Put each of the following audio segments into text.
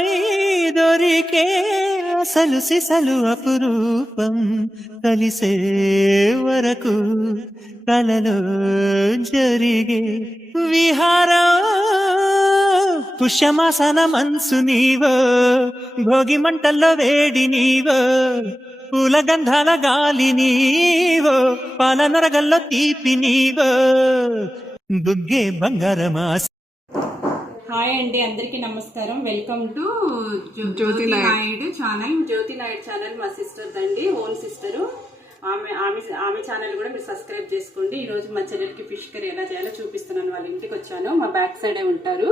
అమృతమై దొరికే అసలు సిసలు అపురూపం కలిసే వరకు కలలో జరిగే విహారం పుష్యమాసన మనసు నీవో భోగి మంటల్లో వేడి నీవో పూల గంధాల గాలి నీవో పాల నరగల్లో తీపి నీవో బుగ్గే బంగారమా. హాయ్ అండి, అందరికీ నమస్కారం. Welcome to Jyothi Naidu channel. Jyothi Naidu channel మా సిస్టర్ అండి, ఓన్ సిస్టరు. ఆమె ఛానల్ కూడా మీరు సబ్స్క్రైబ్ చేసుకోండి. ఈరోజు మా చెల్లెలకి ఫిష్ కర్రీ ఎలా చేయాలో చూపిస్తున్నాను. వాళ్ళ ఇంటికి వచ్చాను, మా బ్యాక్ సైడే ఉంటారు.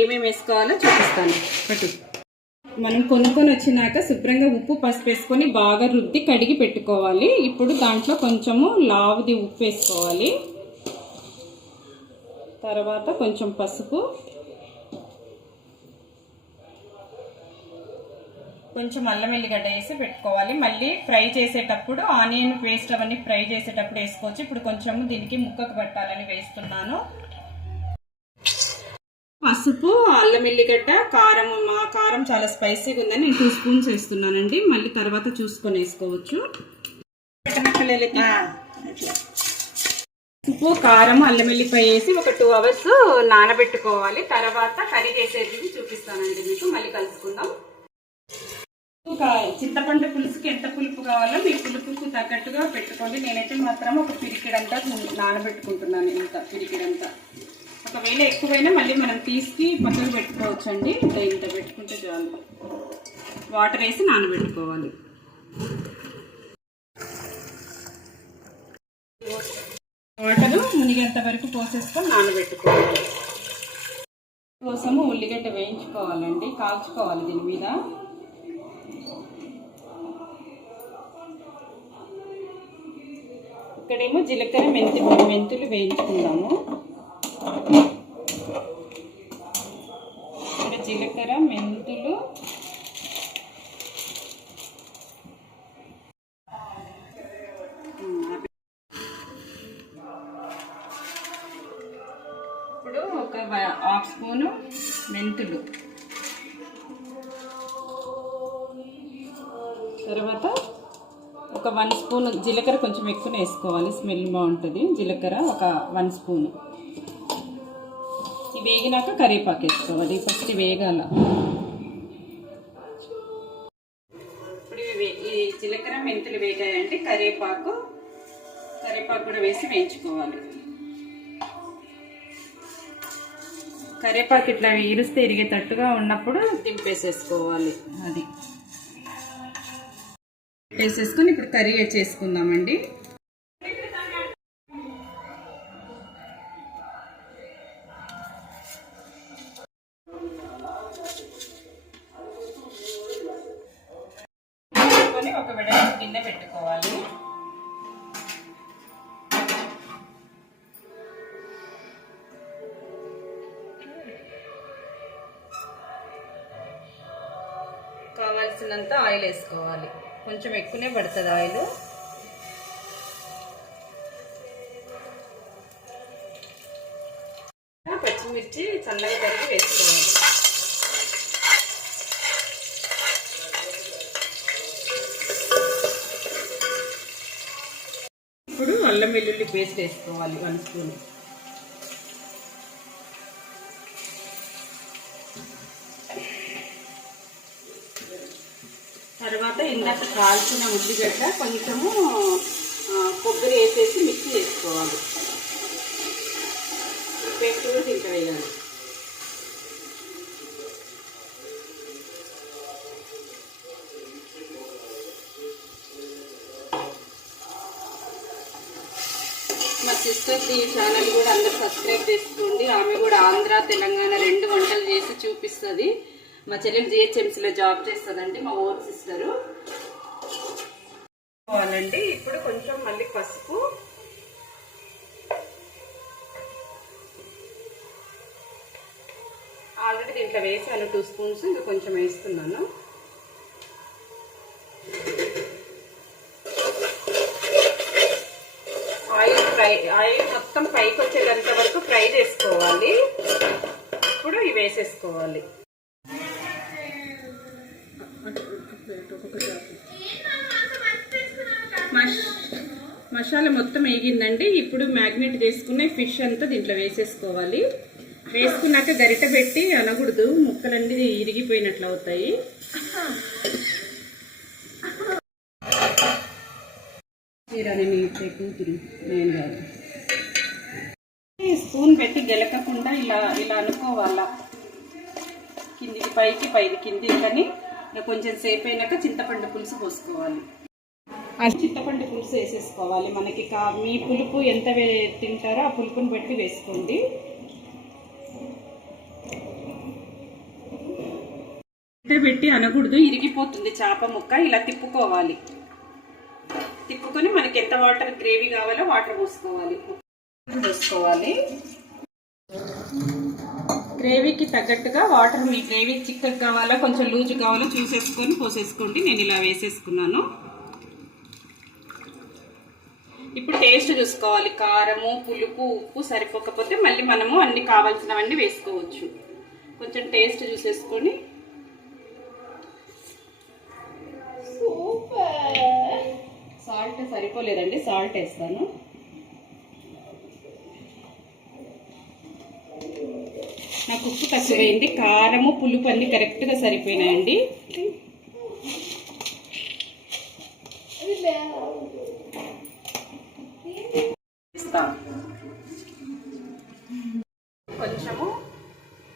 ఏమేమి వేసుకోవాలో చూపిస్తాను. మనం కొనుక్కొని వచ్చినాక శుభ్రంగా ఉప్పు పసుపు వేసుకొని బాగా రుద్ది కడిగి పెట్టుకోవాలి. ఇప్పుడు దాంట్లో కొంచెము లావుది ఉప్పు వేసుకోవాలి. తర్వాత కొంచెం పసుపు, కొంచెం అల్లం వెల్లిగడ్డ వేసి పెట్టుకోవాలి. మళ్ళీ ఫ్రై చేసేటప్పుడు ఆనియన్ పేస్ట్ అవన్నీ ఫ్రై చేసేటప్పుడు వేసుకోవచ్చు. ఇప్పుడు కొంచెము దీనికి ముక్కకు పట్టాలని వేస్తున్నాను. పసుపు, అల్లం వెల్లిగడ్డ, కారం. మా కారం చాలా స్పైసీగా ఉందని నేను 2 స్పూన్స్ వేస్తున్నానండి. మళ్ళీ తర్వాత చూసుకొని వేసుకోవచ్చు. ఉప్పు, కారం, అల్లం వెల్లిపాయ వేసి ఒక 2 అవర్స్ నానబెట్టుకోవాలి. తర్వాత కర్రీ చేసేది చూపిస్తానండి మీకు. మళ్ళీ కలుసుకుందాం. చింతపండు పులుసుకి ఎంత పులుపు కావాలో మీ పులుపుకు తగ్గట్టుగా పెట్టుకోండి. నేనైతే మాత్రం ఒక పిరికిడంతా నానబెట్టుకుంటున్నాను. ఇంత పిరికిడంతా. ఒకవేళ ఎక్కువైనా మళ్ళీ మనం తీసి పక్కన పెట్టుకోవచ్చు అండి. ఇంత పెట్టుకుంటే చాలు. వాటర్ వేసి నానబెట్టుకోవాలి. వాటరు మునిగేంత వరకు పోసేసుకొని నానబెట్టుకోవాలి. కోసము ఉల్లిగడ్డ వేయించుకోవాలండి, కాల్చుకోవాలి దీని మీద. ఇక్కడేమో జీలకర్ర మెంతులు వేయించుకుందాము. ఇక్కడ జీలకర్ర మెంతులు, ఇప్పుడు ఒక 1/2 స్పూను మెంతులు, తర్వాత ఒక 1 స్పూన్ జీలకర్ర. కొంచెం ఎక్కువ వేసుకోవాలి, స్మెల్ బాగుంటుంది. జీలకర్ర ఒక 1 స్పూను. ఇది వేగినాక కరివేపాకు వేసుకోవాలి. ఫస్ట్ వేగాల. ఇప్పుడు ఈ జీలకర్ర మెంతులు వేగాయంటే కరివేపాకు కూడా వేసి వేయించుకోవాలి. కరివేపాకు ఇట్లా ఇరిస్తే ఇరిగేటట్టుగా ఉన్నప్పుడు దింపేసేసుకోవాలి. అది వేసేసుకొని ఇప్పుడు కర్రీ చేసుకుందామండి. ఒక వెడల్పు గిన్నె పెట్టుకోవాలి. కావాల్సినంత ఆయిల్ వేసుకోవాలి. కొంచెం ఎక్కువనే పడుతుంది ఆయిల్. పచ్చిమిర్చి చల్లగా తరిగి వేసుకోవాలి. ఇప్పుడు అల్లం వెల్లుల్లి పేస్ట్ వేసుకోవాలి 1 స్పూన్. తర్వాత ఇందాక కాల్చిన ఉల్లిగడ్డ, కొంచెము కొబ్బరి వేసేసి మిక్సీ చేసుకోవాలి. పేస్ట్ కూడా దీంట్లో వేయాలి. మా సిస్టర్ది ఛానల్ కూడా అందరు సబ్స్క్రైబ్ చేసుకోండి. ఆమె కూడా ఆంధ్ర తెలంగాణ 2 వంటలు చేసి చూపిస్తుంది. మా చెల్లెలు జిహెచ్ఎంసీలో జాబ్ చేస్తుందండి, మా ఓన్ సిస్టరు. ఇప్పుడు కొంచెం మళ్ళీ పసుపు, ఆల్రెడీ దీంట్లో వేసాను 2 స్పూన్స్. ఇంకా కొంచెం వేస్తున్నాను. ఆయిల్ మొత్తం పైకి వచ్చేంత వరకు ఫ్రై చేసుకోవాలి. ఇప్పుడు ఇవి వేసేసుకోవాలి. మసాలా మొత్తం వేగిందండి. ఇప్పుడు మ్యాగ్నేట్ చేసుకున్న ఫిష్ అంతా దీంట్లో వేసేసుకోవాలి. వేసుకున్నాక గరిట పెట్టి అనకూడదు, ముక్కలన్నీ ఇరిగిపోయినట్లు అవుతాయి. నేను కాదు, స్పూన్ పెట్టి గెలకకుండా ఇలా ఇలా అనుకోవాలా, కిందికి పైకి పైకి కింది. కానీ కొంచెం సేపు అయినాక చింతపండు పులుసు పోసుకోవాలి. చింతపండు పులుసు వేసేసుకోవాలి. మనకి మీ పులుపు ఎంత తింటారో ఆ పులుపుని బట్టి వేసుకోండి. పెట్టి అనకూడదు, ఇరిగిపోతుంది చేప ముక్క. ఇలా తిప్పుకోవాలి. తిప్పుకొని మనకి ఎంత వాటర్ గ్రేవీ కావాలో వాటర్ పోసుకోవాలి. గ్రేవీకి తగ్గట్టుగా వాటర్, మీ గ్రేవీ చిక్కగా కావాలా కొంచెం లూజు కావాలో చూసేసుకొని పోసేసుకోండి. నేను ఇలా వేసేసుకున్నాను. ఇప్పుడు టేస్ట్ చూసుకోవాలి. కారము, పులుపు, ఉప్పు సరిపోకపోతే మళ్ళీ మనము అన్ని కావాల్సినవన్నీ వేసుకోవచ్చు. కొంచెం టేస్ట్ చూసేసుకొని సాల్ట్ సరిపోలేదండి, సాల్ట్ వేస్తాను. నాకు ఉప్పు తక్కువైంది. కారము, పులుపు అన్ని కరెక్ట్గా సరిపోయినాయండి.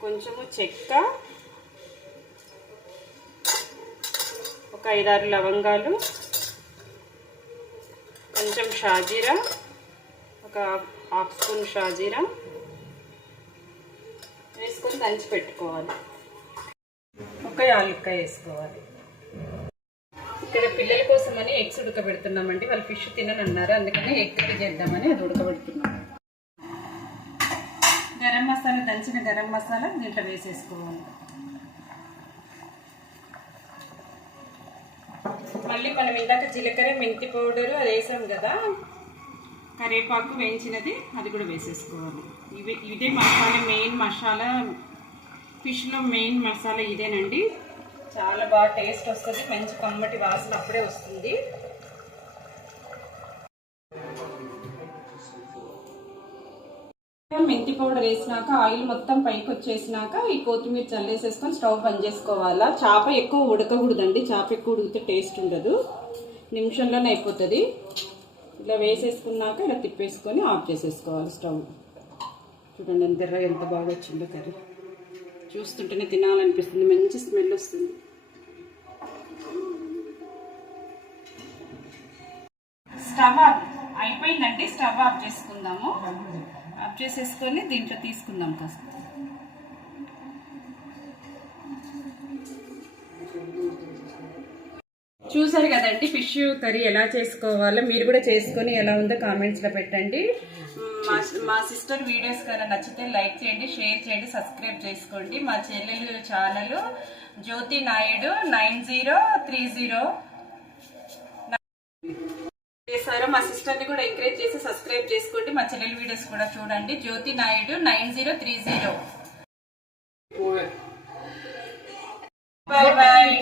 కొంచెము చెక్క, ఒక 5-6 లవంగాలు, కొంచెం షాజీరా, ఒక 1/2 స్పూన్ షాజీరా వేసుకొని దంచి పెట్టుకోవాలి. ఒక యాలక్కాయ వేసుకోవాలి. ఇక్కడ పిల్లల కోసమని ఎగ్స్ ఉడకబెడుతున్నామండి. వాళ్ళు ఫిష్ తిననన్నారు, అందుకని ఎగ్ కర్రీ చేద్దామని అది ఉడకబెడుతున్నాం. గరం మసాలా, దంచిన గరం మసాలా దీంట్లో వేసేసుకోవాలి. మళ్ళీ మనం ఇందాక జీలకర్ర, మెంతి పౌడరు అది వేసాం కదా, కరివేపాకు వేయించినది అది కూడా వేసేసుకోవాలి. ఇదే మసాలా, మెయిన్ మసాలా ఫిష్లో మెయిన్ మసాలా ఇదేనండి. చాలా బాగా టేస్ట్ వస్తుంది, మంచి కమ్మటి వాసన అప్పుడే వస్తుంది. మెంతి పౌడర్ వేసినాక ఆయిల్ మొత్తం పైకి వచ్చేసినాక ఈ కొత్తిమీర చల్లేసేసుకొని స్టవ్ బంద్ చేసుకోవాలా. చేప ఎక్కువ ఉడకకూడదండి, చేప ఎక్కువ ఉడికితే టేస్ట్ ఉండదు. నిమిషంలోనే అయిపోతుంది. ఇలా వేసేసుకున్నాక ఇలా తిప్పేసుకొని ఆఫ్ చేసేసుకోవాలి స్టవ్. చూడండి ఎంత బాగా వచ్చిందో కర్రీ. చూస్తుంటేనే తినాలనిపిస్తుంది, మంచి స్మెల్ వస్తుంది. స్టవ్ అయిపోయిందండి, స్టవ్ ఆఫ్ చేసుకుందాము. ఆఫ్ చేసేసుకొని దీంట్లో తీసుకుందాం కాస్త. చూసారు కదండి ఫిష్ కర్రీ ఎలా చేసుకోవాలో. మీరు కూడా చేసుకొని ఎలా ఉందో కామెంట్స్లో పెట్టండి. మా సిస్టర్ వీడియోస్ కన్నా నచ్చితే లైక్ చేయండి, షేర్ చేయండి, సబ్స్క్రైబ్ చేసుకోండి. మా చెల్లెలు ఛానల్ జ్యోతి నాయుడు 9030 చేశారు. మా సిస్టర్ని కూడా ఎంకరేజ్ చేసి సబ్స్క్రైబ్ చేసుకోండి. మా చెల్లెల వీడియోస్ కూడా చూడండి. జ్యోతి నాయుడు 9030. Bye bye.